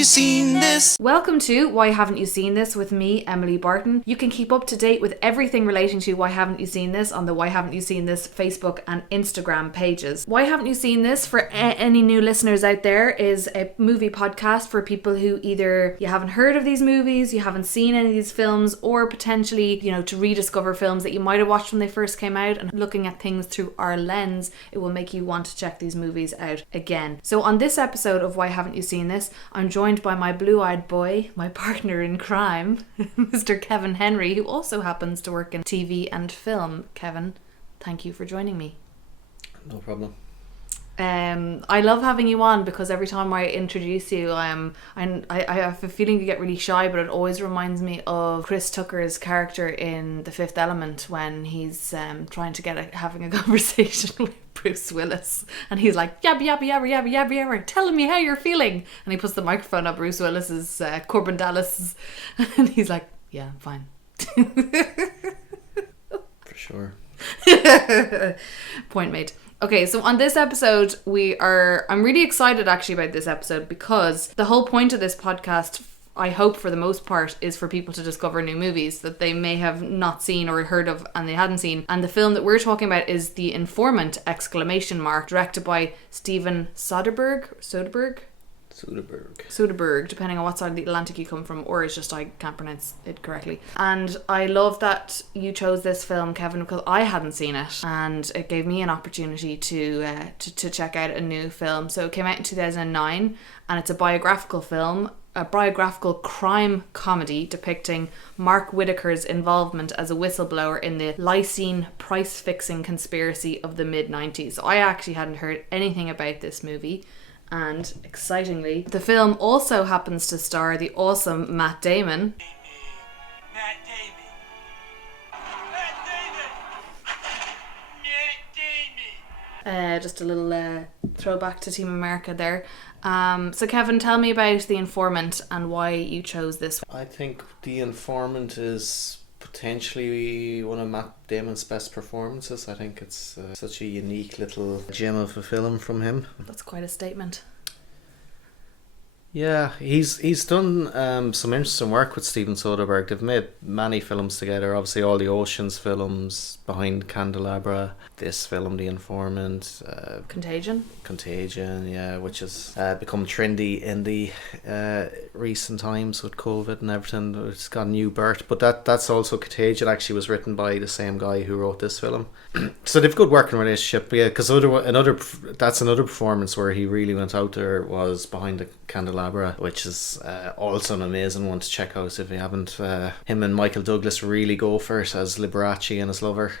you seen this? Welcome to Why Haven't You Seen This with me, Emily Barton. You can keep up to date with everything relating to Why Haven't You Seen This on the Why Haven't You Seen This Facebook and Instagram pages. Why Haven't You Seen This, for any new listeners out there, is a movie podcast for people who either you haven't heard of these movies, you haven't seen any of these films, or potentially, to rediscover films that you might have watched when they first came out, and looking at things through our lens, it will make you want to check these movies out again. So on this episode of Why Haven't You Seen This, I'm joined by my blue-eyed boy, my partner in crime, Mr. Kevin Henry, who also happens to work in TV and film. Kevin, thank you for joining me. No problem. I love having you on because every time I introduce you, I have a feeling you get really shy, but it always reminds me of Chris Tucker's character in The Fifth Element when he's trying to having a conversation with Bruce Willis, and he's like yabba yabba yabba yabba yabba yabba, telling me how you're feeling, and he puts the microphone up Bruce Willis's Corbin Dallas's, and he's like, yeah, I'm fine. For sure. Point made. Okay, so on this episode, I'm really excited actually about this episode because the whole point of this podcast, I hope for the most part, is for people to discover new movies that they may have not seen or heard of and they hadn't seen. And the film that we're talking about is The Informant, ! Directed by Steven Soderbergh, depending on what side of the Atlantic you come from, or it's just I can't pronounce it correctly. And I love that you chose this film, Kevin, because I hadn't seen it, and it gave me an opportunity to check out a new film. So it came out in 2009, and it's a biographical film, a biographical crime comedy depicting Mark Whitaker's involvement as a whistleblower in the lysine price-fixing conspiracy of the mid-90s. So I actually hadn't heard anything about this movie. And excitingly, the film also happens to star the awesome Matt Damon. Just a little throwback to Team America there. So Kevin, tell me about The Informant and why you chose this. I think The Informant is potentially one of Matt Damon's best performances. I think it's such a unique little gem of a film from him. That's quite a statement. Yeah, he's done some interesting work with Steven Soderbergh. They've made many films together. Obviously, all the Oceans films, Behind Candelabra, this film, The Informant, Contagion, yeah, which has become trendy in the recent times with COVID and everything. It's got a new birth, but that's also Contagion. Actually, was written by the same guy who wrote this film. So they've good working relationship. Yeah, because that's another performance where he really went out there was Behind the Candelabra, which is also an amazing one to check out if you haven't. Him and Michael Douglas really go for it as Liberace and his lover.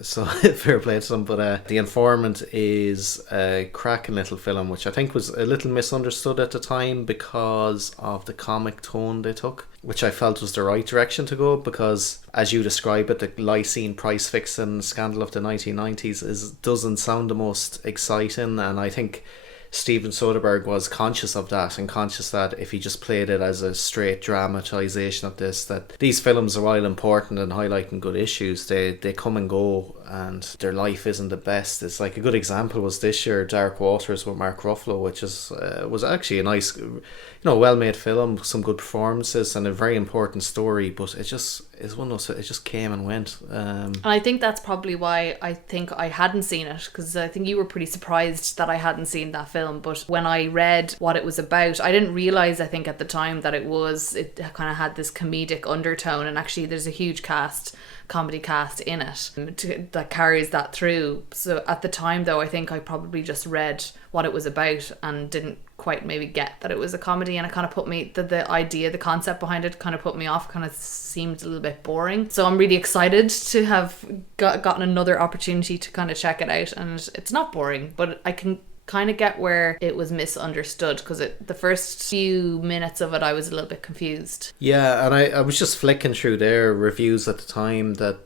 So fair play to them. But The Informant is a cracking little film, which I think was a little misunderstood at the time because of the comic tone they took, which I felt was the right direction to go, because as you describe it, the lysine price fixing scandal of the 1990s doesn't sound the most exciting, and I think Steven Soderbergh was conscious of that, and conscious that if he just played it as a straight dramatisation of this, that these films are, while important and highlighting good issues, they come and go and their life isn't the best. It's like a good example was this year Dark Waters with Mark Ruffalo, which was actually a nice, well made film, some good performances and a very important story, but it just is one of those, it just came and went. And I think that's probably why I think I hadn't seen it, because I think you were pretty surprised that I hadn't seen that film. But when I read what it was about, I didn't realise, I think at the time, that it kind of had this comedic undertone, and actually there's a huge comedy cast in it that carries that through. So at the time though, I think I probably just read what it was about and didn't quite maybe get that it was a comedy, and it kind of put me, the concept behind it kind of put me off, kind of seemed a little bit boring. So I'm really excited to have gotten another opportunity to kind of check it out, and it's not boring, but I can kind of get where it was misunderstood, because the first few minutes of it I was a little bit confused. Yeah, and I was just flicking through their reviews at the time that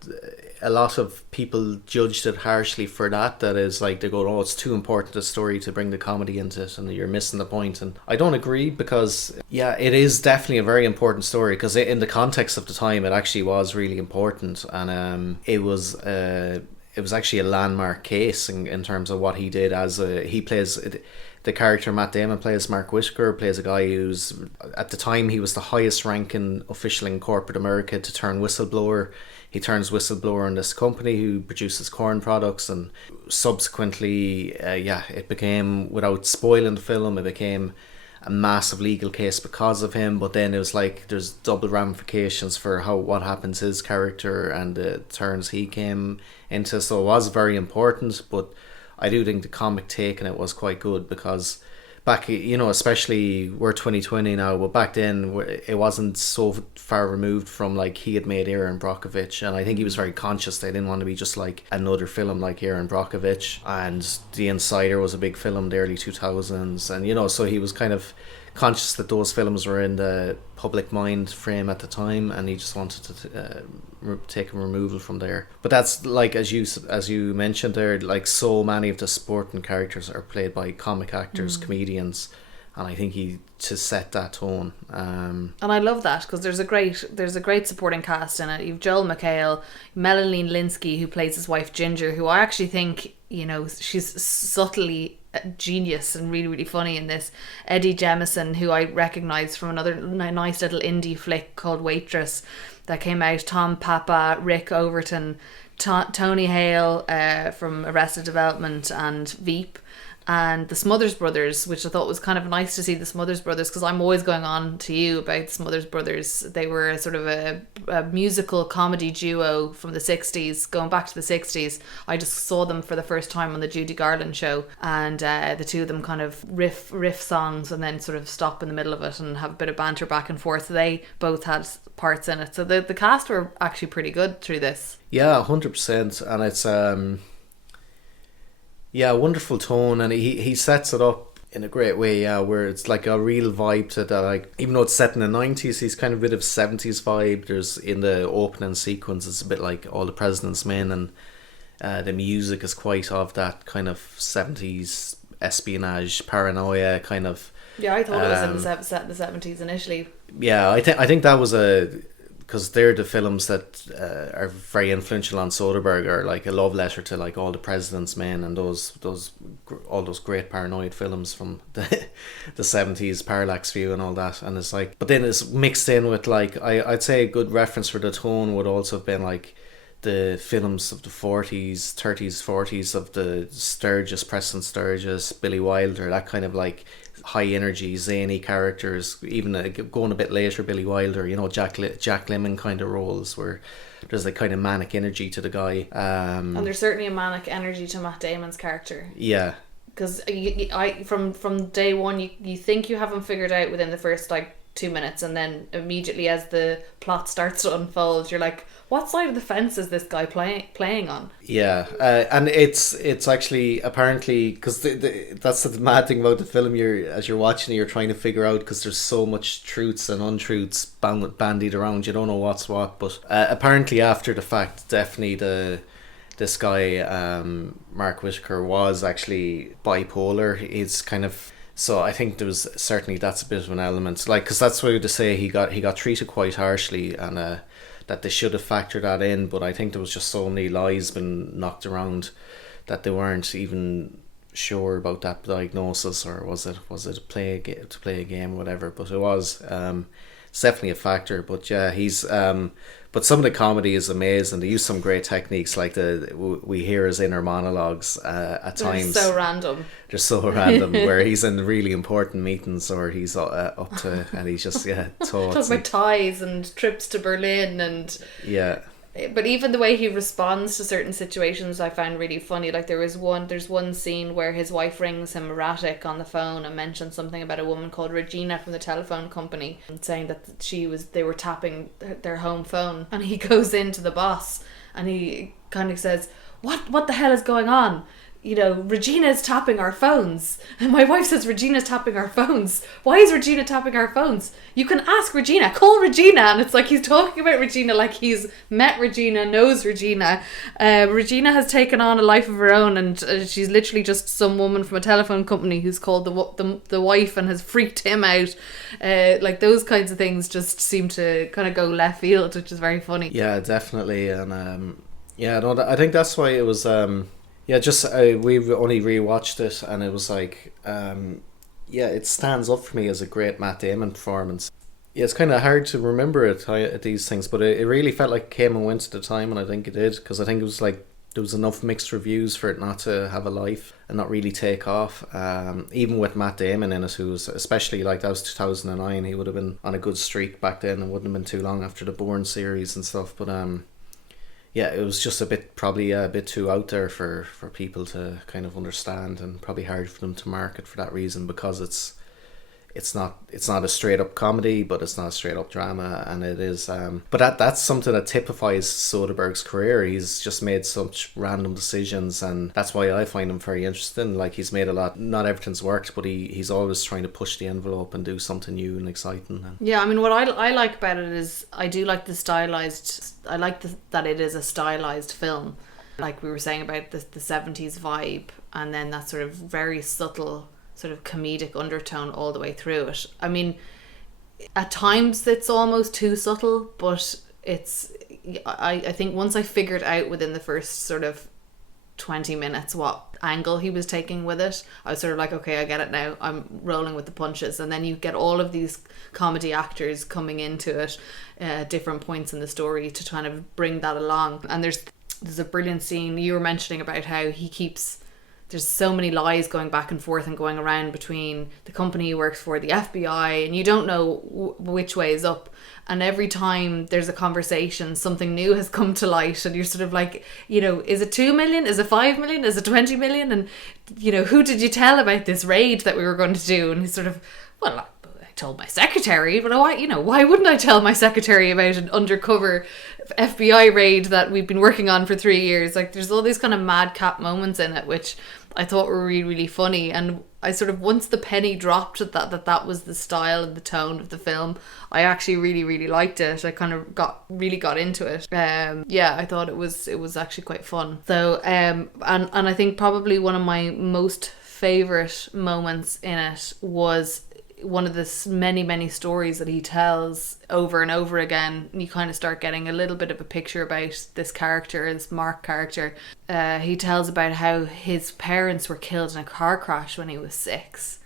a lot of people judged it harshly for that is like they go, oh, it's too important a story to bring the comedy into it and you're missing the point. And I don't agree, because yeah, it is definitely a very important story, because in the context of the time it actually was really important, and it was it was actually a landmark case in terms of what he did. He plays the character Matt Damon plays, Mark Whitaker, plays a guy who's, at the time, he was the highest ranking official in corporate America to turn whistleblower. He turns whistleblower in this company who produces corn products, and subsequently, it became, without spoiling the film, it became a massive legal case because of him. But then it was like there's double ramifications for what happens to his character and the turns he came into. So it was very important, but I do think the comic take in it was quite good, because back, especially we're 2020 now, but back then it wasn't so far removed from like he had made Aaron Brockovich, and I think he was very conscious they didn't want to be just like another film like Aaron Brockovich. And The Insider was a big film in the early 2000s, and so he was kind of conscious that those films were in the public mind frame at the time, and he just wanted to take a removal from there. But that's like, as you mentioned there, like so many of the supporting characters are played by comic actors, comedians, and I think to set that tone. And I love that, because there's a great supporting cast in it. You've Joel McHale, Melanie Lynskey, who plays his wife Ginger, who I actually think, she's subtly genius and really, really funny in this. Eddie Jemison, who I recognise from another nice little indie flick called Waitress that came out. Tom Papa, Rick Overton, Tony Hale from Arrested Development and Veep, and the Smothers Brothers, which I thought was kind of nice to see the Smothers Brothers, because I'm always going on to you about the Smothers Brothers. They were sort of a musical comedy duo from the 60s, going back to the 60s. I just saw them for the first time on the Judy Garland show, and the two of them kind of riff songs and then sort of stop in the middle of it and have a bit of banter back and forth. So they both had parts in it. So the cast were actually pretty good through this. Yeah, 100%. And it's wonderful tone, and he sets it up in a great way, where it's like a real vibe to that. Like, even though it's set in the 90s, he's kind of a bit of 70s vibe. There's, in the opening sequence, it's a bit like All the President's Men, and the music is quite of that kind of 70s espionage, paranoia kind of. Yeah, I thought it was in the 70s initially. Yeah, I think that was because they're the films that are very influential on Soderbergh, are like a love letter to like All the President's Men and all those great paranoid films from the 70s, Parallax View and all that. And it's like, but then it's mixed in with like, I'd say a good reference for the tone would also have been like the films of the 40s, 30s, 40s of the Sturgis, Preston Sturgis, Billy Wilder, that kind of like high energy, zany characters. Even going a bit later, Billy Wilder, Jack Lemmon kind of roles where there's a kind of manic energy to the guy. And there's certainly a manic energy to Matt Damon's character. Yeah. Because from day one, you think you have him figured out within the first like 2 minutes, and then immediately as the plot starts to unfold, you're like, what side of the fence is this guy playing on? Yeah, and it's actually apparently, because that's the mad thing about the film. As you're watching it, you're trying to figure out, because there's so much truths and untruths bandied around. You don't know what's what, but apparently after the fact, definitely this guy Mark Whitaker was actually bipolar. It's kind of. So I think that's a bit of an element, like, because that's what to say he got treated quite harshly, and that they should have factored that in. But I think there was just so many lies been knocked around that they weren't even sure about that diagnosis, or was it to play a game or whatever. But it was it's definitely a factor. But yeah, he's but some of the comedy is amazing. They use some great techniques, like we hear his inner monologues at times. They're so random where he's in really important meetings, or he's up to, and he's just talks about ties and trips to Berlin and But even the way he responds to certain situations, I found really funny. Like there's one scene where his wife rings him erratic on the phone and mentions something about a woman called Regina from the telephone company, and saying that they were tapping their home phone, and he goes into the boss and he kind of says, what the hell is going on? Regina's tapping our phones. And my wife says, Regina's tapping our phones. Why is Regina tapping our phones? You can ask Regina. Call Regina. And it's like he's talking about Regina like he's met Regina, knows Regina. Regina has taken on a life of her own, and she's literally just some woman from a telephone company who's called the wife and has freaked him out. Like those kinds of things just seem to kind of go left field, which is very funny. Yeah, definitely. And Yeah, no, I think that's why it was. Yeah, just we've only rewatched it, and it was like, yeah, it stands up for me as a great Matt Damon performance. Yeah, it's kind of hard to remember these things, but it really felt like it came and went at the time, and I think it did, because I think it was like there was enough mixed reviews for it not to have a life and not really take off. Even with Matt Damon in it, who was, especially like, that was 2009, he would have been on a good streak back then, and wouldn't have been too long after the Bourne series and stuff. But yeah, it was just probably a bit too out there for people to kind of understand, and probably hard for them to market for that reason, because it's not a straight up comedy, but it's not a straight up drama, and it is. But that's something that typifies Soderbergh's career. He's just made such random decisions, and that's why I find him very interesting. Like, he's made a lot. Not everything's worked, but he's always trying to push the envelope and do something new and exciting. Yeah, I mean, what I like about it is I do like the stylized. I like that it is a stylized film, like we were saying about the 70s vibe, and then that sort of very subtle sort of comedic undertone all the way through it. I mean, at times it's almost too subtle, but I think once I figured out within the first sort of 20 minutes what angle he was taking with it, I was sort of like, okay, I get it now, I'm rolling with the punches. And then you get all of these comedy actors coming into it at different points in the story to kind of bring that along. And there's a brilliant scene you were mentioning about how there's so many lies going back and forth and going around between the company he works for, the FBI, and you don't know which way is up. And every time there's a conversation, something new has come to light, and you're sort of like, is it 2 million? Is it 5 million? Is it 20 million? And, who did you tell about this raid that we were going to do? And he's sort of, well, I told my secretary, but why wouldn't I tell my secretary about an undercover FBI raid that we've been working on for 3 years? Like, there's all these kind of madcap moments in it, which I thought were really, really funny. And I sort of, once the penny dropped at that was the style and the tone of the film, I actually really, really liked it. I kind of got into it. Yeah, I thought it was actually quite fun. So, and I think probably one of my most favourite moments in it was one of the many, many stories that he tells over and over again. You kind of start getting a little bit of a picture about this character, this Mark character. He tells about how his parents were killed in a car crash when he was 6,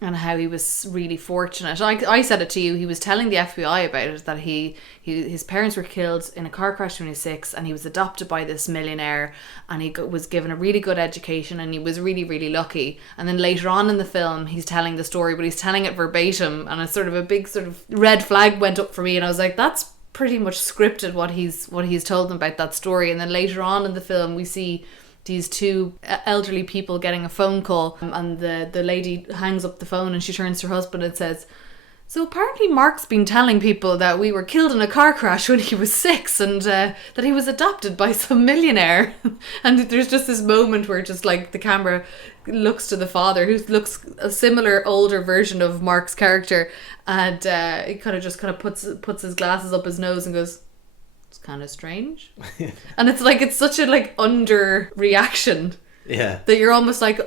and how he was really fortunate. I said it to you, he was telling the FBI about it, that his parents were killed in a car crash when he was 6, and he was adopted by this millionaire, and he was given a really good education, and he was really, really lucky. And then later on in the film, he's telling the story, but he's telling it verbatim, and it's sort of a big sort of red flag went up for me, and I was like, that's pretty much scripted what he's told them about that story. And then later on in the film, we see these two elderly people getting a phone call, and the lady hangs up the phone and she turns to her husband and says, so apparently Mark's been telling people that we were killed in a car crash when he was 6, and that he was adopted by some millionaire. And there's just this moment where just like the camera looks to the father, who looks a similar older version of Mark's character, and he kind of puts his glasses up his nose and goes, it's kind of strange. And it's like, it's such a like under reaction, yeah, that you're almost like,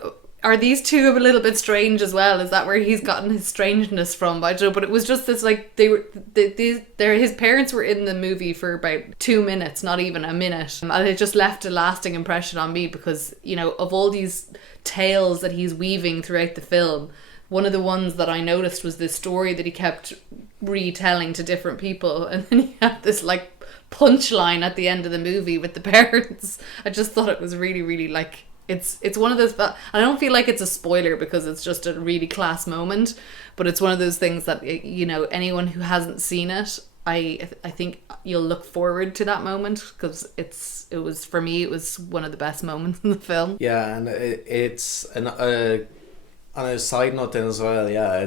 are these two a little bit strange as well? Is that where he's gotten his strangeness from? I don't know, but it was just this like, his parents were in the movie for about 2 minutes, not even a minute, and it just left a lasting impression on me, because of all these tales that he's weaving throughout the film, one of the ones that I noticed was this story that he kept retelling to different people, and then he had this like punchline at the end of the movie with the parents. I just thought it was really, really like, it's one of those, I don't feel like it's a spoiler because it's just a really class moment, but it's one of those things that anyone who hasn't seen it, I think you'll look forward to that moment, because it was for me, it was one of the best moments in the film. Yeah, and it's on a side note then as well, yeah, I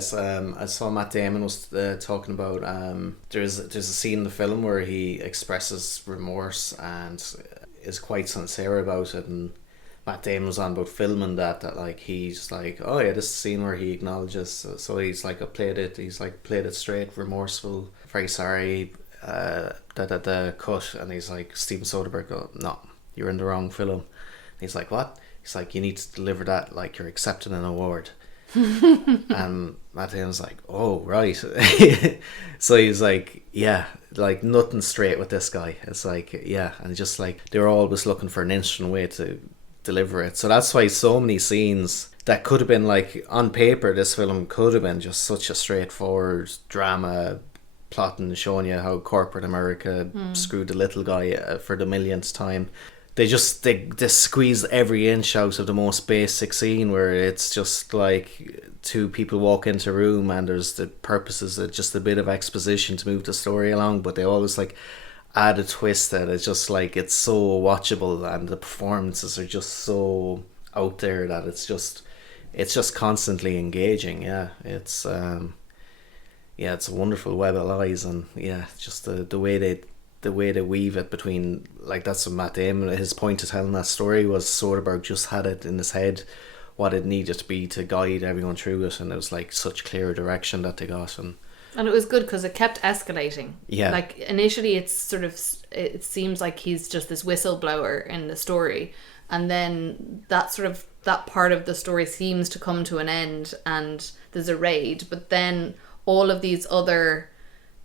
saw Matt Damon was talking about there's a scene in the film where he expresses remorse and is quite sincere about it, and Matt Damon was on about filming that like he's like, oh yeah, this scene where he acknowledges, so he's like, played it straight, remorseful, very sorry, the cut, and he's like, Steven Soderbergh go, no, you're in the wrong film. And he's like, what? He's like, you need to deliver that like you're accepting an award. And Matt Damon's like, oh, right. So he's like, yeah, like nothing straight with this guy. It's like, yeah. And just like, they were always looking for an interesting way to deliver it. So that's why so many scenes that could have been like, on paper, this film could have been just such a straightforward drama, plotting, showing you how corporate America screwed the little guy for the millionth time. They squeeze every inch out of the most basic scene, where it's just like two people walk into a room and there's the purposes of just a bit of exposition to move the story along, but they always like add a twist that it's just like, it's so watchable, and the performances are just so out there that it's just constantly engaging. It's a wonderful web of lies, and just the way they weave it between, like, that's what Matt Damon, his point of telling that story was Soderbergh just had it in his head what it needed to be to guide everyone through it, and it was like such clear direction that they got, and it was good because it kept escalating. Yeah. Like, initially it seems like he's just this whistleblower in the story, and then that part of the story seems to come to an end and there's a raid, but then all of these other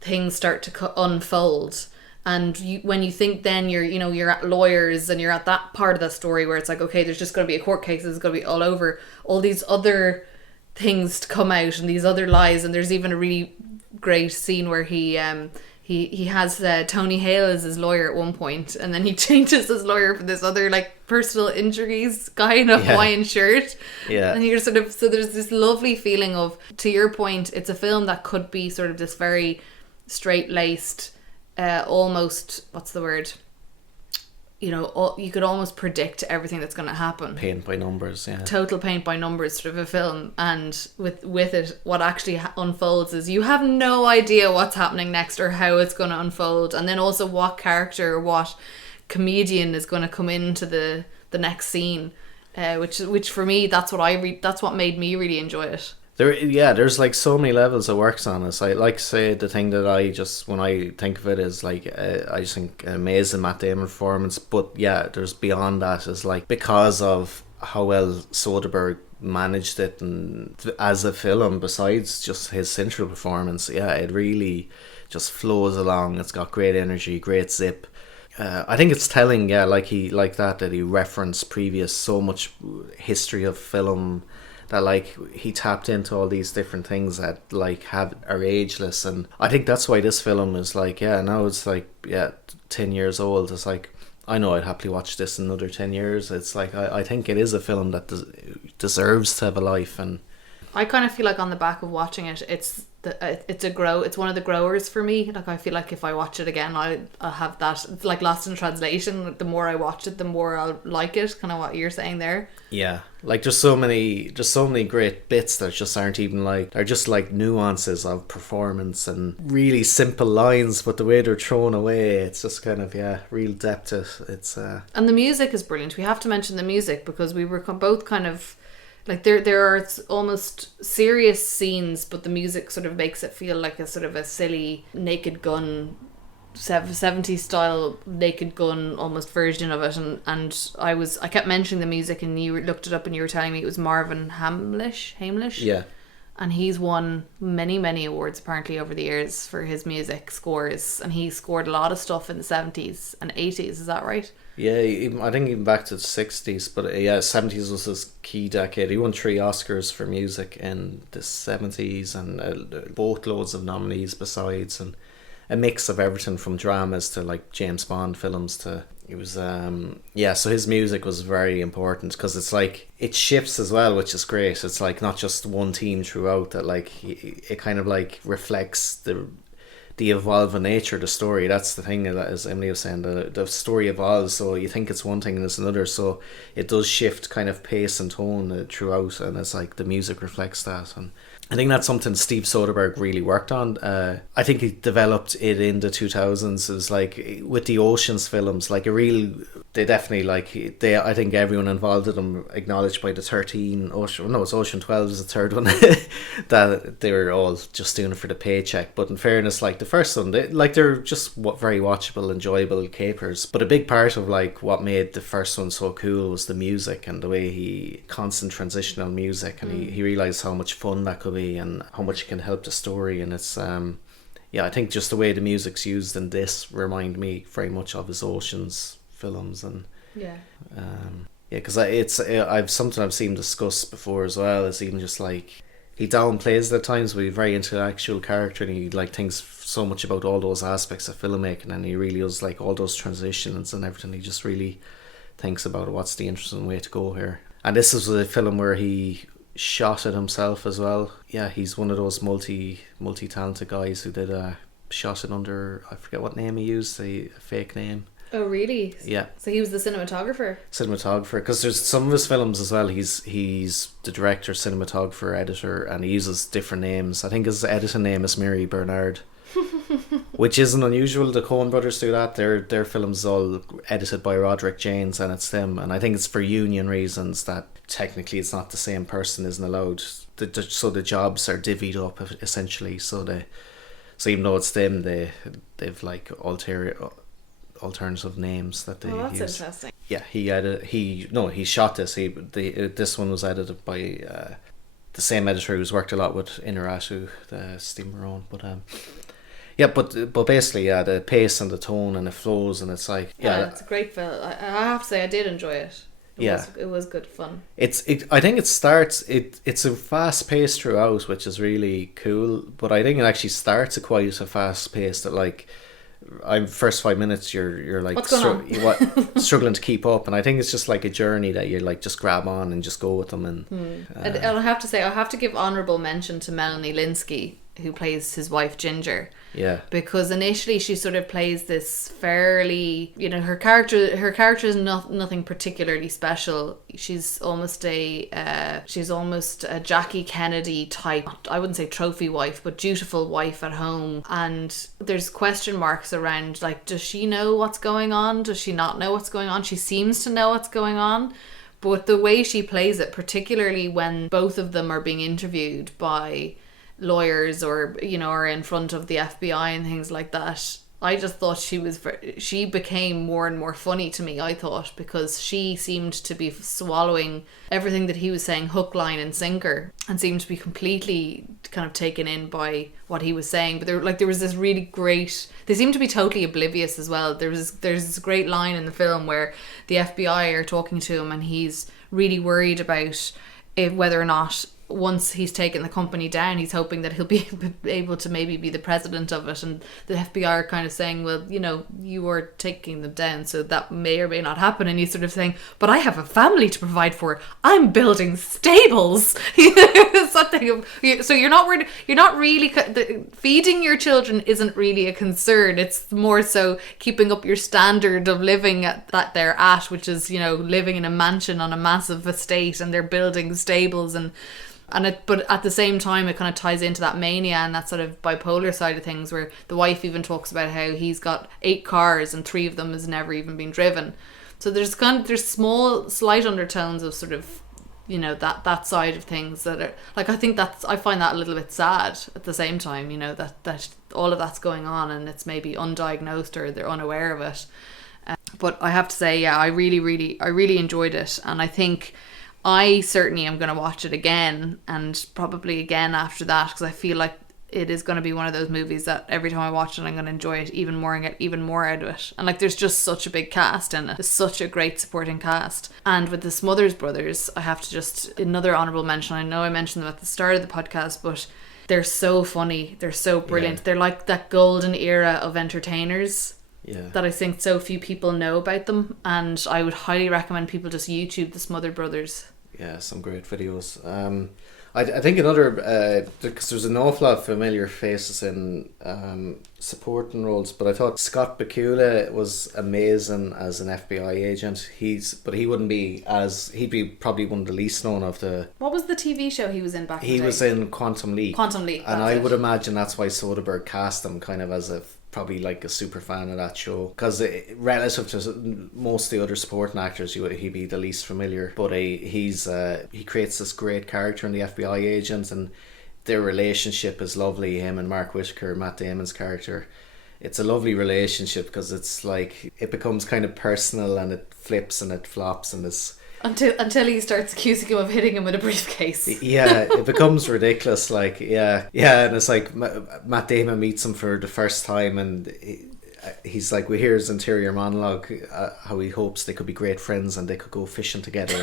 things start to unfold. And when you think then you're at lawyers and you're at that part of the story where it's like, okay, there's just going to be a court case, it's going to be all over, all these other things to come out and these other lies. And there's even a really great scene where he has Tony Hale as his lawyer at one point, and then he changes his lawyer for this other like personal injuries guy in a Hawaiian shirt. Yeah. And you're so there's this lovely feeling of, to your point, it's a film that could be sort of this very straight-laced, almost, what's the word? You could almost predict everything that's going to happen. Paint by numbers, yeah. Total paint by numbers sort of a film. And with it, what actually unfolds is you have no idea what's happening next or how it's going to unfold. And then also what character or what comedian is going to come into the next scene. Which for me, that's what made me really enjoy it. There's like so many levels it works on us. I like to say the thing that when I think of it is like, I just think an amazing Matt Damon performance, but there's beyond that, is like, because of how well Soderbergh managed it and as a film, besides just his central performance, it really just flows along. It's got great energy, great zip. I think it's telling, that he referenced so much history of film, that like he tapped into all these different things that like are ageless, and I think that's why this film is like, now it's like 10 years old. It's like, I know I'd happily watch this in another 10 years. It's like, I think it is a film that deserves to have a life. And I kind of feel like on the back of watching it, it's one of the growers for me. Like, I feel like if I watch it again, I'll have that, it's like Lost in Translation. The more I watch it, the more I'll like it, kind of what you're saying there. Like there's so many great bits that just aren't even like, they're just like nuances of performance and really simple lines, but the way they're thrown away, it's just kind of real depth to it. It's and the music is brilliant. We have to mention the music, because we were both kind of like, there are almost serious scenes, but the music sort of makes it feel like a sort of a silly Naked Gun 70s style Naked Gun almost version of it, and I kept mentioning the music, and you looked it up and you were telling me it was Marvin Hamlish, and he's won many awards apparently over the years for his music scores, and he scored a lot of stuff in the 70s and 80s, is that right? I think even back to the 60s, but 70s was his key decade. He won 3 Oscars for music in the 70s, and boatloads of nominees besides, and a mix of everything from dramas to like James Bond films to, it was so his music was very important, because it's like it shifts as well, which is great. It's like not just one theme throughout, that like it kind of like reflects the evolving nature of the story. That's the thing, that, as Emily was saying, the story evolves, so you think it's one thing and it's another, so it does shift kind of pace and tone throughout, and it's like the music reflects that. And I think that's something Steve Soderbergh really worked on. I think he developed it in the 2000s. It was like with the Oceans films, like a real they definitely I think everyone involved in them acknowledged by the 13 it's Ocean 12 is the third one that they were all just doing it for the paycheck. But in fairness, like the first one, they're just very watchable, enjoyable capers. But a big part of like what made the first one so cool was the music and the way he constant transitional music, and he realized how much fun that could be and how much it can help the story. And it's I think just the way the music's used in this remind me very much of his Oceans films. And because I've something I've seen discussed before as well, is even just like he downplays it at times, but he's a very intellectual character, and he like thinks so much about all those aspects of filmmaking, and he really does like all those transitions and everything. He just really thinks about what's the interesting way to go here. And this is a film where he shot it himself as well. Yeah, he's one of those multi-talented guys who did shot it under, I forget what name he used, a fake name. Oh really? Yeah. So he was the cinematographer, because there's some of his films as well, he's the director, cinematographer, editor, and he uses different names. I think his editing name is Mary Bernard. Which isn't unusual. The Coen brothers do that. Their films all edited by Roderick Janes, and it's them. And I think it's for union reasons that technically it's not the same person isn't allowed. So the jobs are divvied up essentially. So even though it's them, they've like alternative names that they use. Oh, that's interesting. Yeah, he shot this. This one was edited by the same editor who's worked a lot with Inarritu, Steve Marone, but yeah, but basically, yeah, the pace and the tone and the flows, and it's like, it's a great film. I have to say, I did enjoy it. It was good fun. I think it's a fast pace throughout, which is really cool. But I think it actually starts at quite a fast pace that like, first 5 minutes you're like struggling to keep up, and I think it's just like a journey that you like just grab on and just go with them. And I have to say, I have to give honourable mention to Melanie Lynskey, who plays his wife Ginger. Yeah. Because initially she sort of plays this fairly, her character is nothing particularly special. She's almost a Jackie Kennedy type, I wouldn't say trophy wife, but dutiful wife at home. And there's question marks around, like, does she know what's going on? Does she not know what's going on? She seems to know what's going on. But the way she plays it, particularly when both of them are being interviewed by lawyers or are in front of the FBI and things like that, I just thought she became more and more funny to me, I thought, because she seemed to be swallowing everything that he was saying hook, line and sinker, and seemed to be completely kind of taken in by what he was saying. But there was this really great, they seemed to be totally oblivious as well. There's this great line in the film where the FBI are talking to him, and he's really worried about whether or not, once he's taken the company down, he's hoping that he'll be able to maybe be the president of it. And the FBI are kind of saying, well, you are taking them down, so that may or may not happen. And he's sort of saying, but I have a family to provide for. I'm building stables. Something. So you're not worried. You're not really feeding your children isn't really a concern. It's more so keeping up your standard of living that they're at, which is living in a mansion on a massive estate, and they're building stables but at the same time it kind of ties into that mania and that sort of bipolar side of things, where the wife even talks about how he's got 8 cars and 3 of them has never even been driven. So there's small slight undertones of sort of that side of things that are like, I find that a little bit sad at the same time, that all of that's going on and it's maybe undiagnosed or they're unaware of it. But I have to say, I really enjoyed it, and I think I certainly am going to watch it again, and probably again after that, because I feel like it is going to be one of those movies that every time I watch it I'm going to enjoy it even more and get even more out of it. And like, there's just such a big cast in it. There's such a great supporting cast. And with the Smothers Brothers, I have to just, another honourable mention, I know I mentioned them at the start of the podcast, but they're so funny, they're so brilliant. Yeah. They're like that golden era of entertainers. Yeah. That I think so few people know about them, and I would highly recommend people just YouTube the Smothers Brothers. Yeah, some great videos. I think another, because there's an awful lot of familiar faces in supporting roles, but I thought Scott Bakula was amazing as an FBI agent. But he wouldn't be he'd be probably one of the least known of the... What was the TV show he was in back in the day? He was in Quantum Leap. Quantum Leap, and I would imagine that's why Soderbergh cast him kind of as a probably like a super fan of that show, because relative to most of the other supporting actors, he'd be the least familiar. But he creates this great character in the FBI agent, and their relationship is lovely. Him and Mark Whitaker, Matt Damon's character, it's a lovely relationship because it's like it becomes kind of personal, and it flips and it flops, and it's until he starts accusing him of hitting him with a briefcase. Yeah, it becomes ridiculous. Like, yeah, and it's like Matt Damon meets him for the first time, and he's like, we hear his interior monologue, how he hopes they could be great friends and they could go fishing together.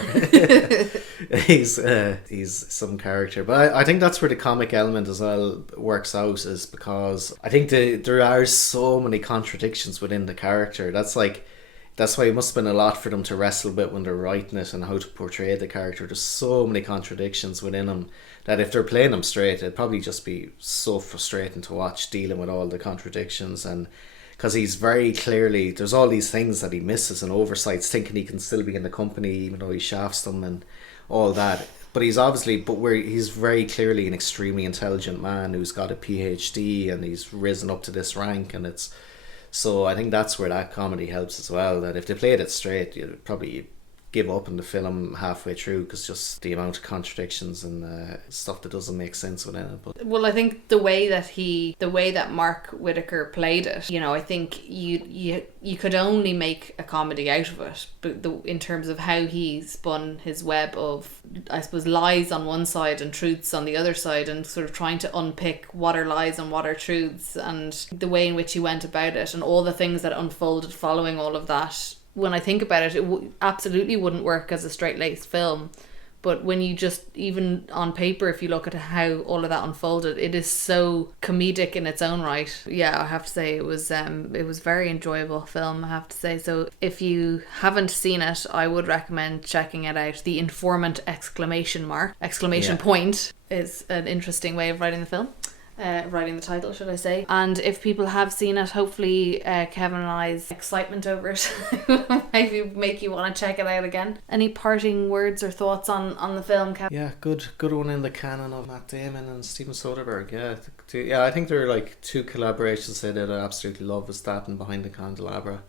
He's some character, but I think that's where the comic element as well works out, is because I think there are so many contradictions within the character. That's why it must have been a lot for them to wrestle with when they're writing it and how to portray the character. There's so many contradictions within him that if they're playing him straight, it'd probably just be so frustrating to watch, dealing with all the contradictions. And because he's very clearly, there's all these things that he misses and oversights, thinking he can still be in the company even though he shafts them and all that. But he's very clearly an extremely intelligent man who's got a PhD, and he's risen up to this rank, and it's... So I think that's where that comedy helps as well, that if they played it straight, you'd probably give up in the film halfway through, because just the amount of contradictions and stuff that doesn't make sense within it. But well, I think the way that Mark Whitaker played it, I think you could only make a comedy out of it, but in terms of how he spun his web of, I suppose, lies on one side and truths on the other side, and sort of trying to unpick what are lies and what are truths, and the way in which he went about it, and all the things that unfolded following all of that. When I think about it, absolutely wouldn't work as a straight-laced film. But when you just, even on paper, if you look at how all of that unfolded, it is so comedic in its own right. Yeah, I have to say it was very enjoyable film, I have to say. So if you haven't seen it, I would recommend checking it out. The Informant ! Exclamation point is an interesting way of writing the film. Writing the title, should I say. And if people have seen it, hopefully Kevin and I's excitement over it maybe make you want to check it out again. Any parting words or thoughts on the film, Kevin? Yeah, good one in the canon of Matt Damon and Steven Soderbergh. Yeah, I think there are like two collaborations that I absolutely love, is that and Behind the Candelabra.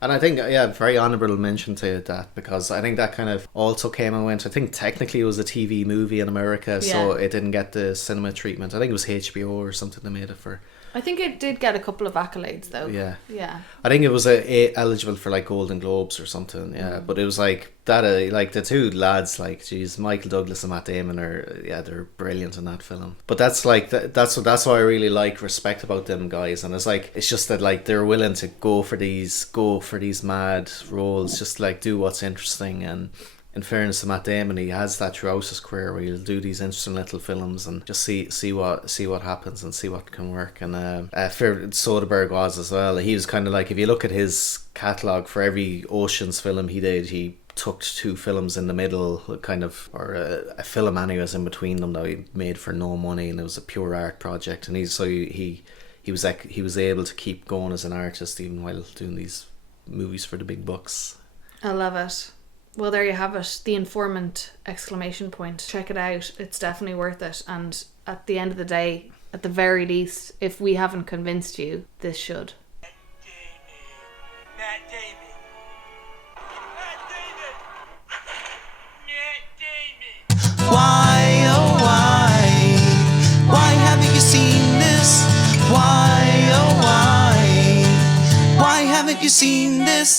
And I think, very honourable mention to that, because I think that kind of also came and went. I think technically it was a TV movie in America, so it didn't get the cinema treatment. I think it was HBO or something that made it for. I think it did get a couple of accolades though. Yeah. Yeah. I think it was eligible for like Golden Globes or something. Yeah, but it was like that. Like the two lads, like, geez, Michael Douglas and Matt Damon they're brilliant in that film. But that's like that's what I really respect about them guys. And it's just that like they're willing to go for these mad roles, just like do what's interesting. And in fairness to Matt Damon, he has that throughout his career where he'll do these interesting little films and just see what happens and see what can work. And Soderbergh was as well. He was kind of like, if you look at his catalogue, for every Ocean's film he did, he tucked two films in the middle, kind of, or a film anyways in between them that he made for no money, and it was a pure art project. And he was able to keep going as an artist even while doing these movies for the big bucks. I love it. Well, there you have it. The Informant ! Check it out. It's definitely worth it. And at the end of the day, at the very least, if we haven't convinced you, this should. Matt Damon. Why, oh why haven't you seen this? Why, oh why haven't you seen this?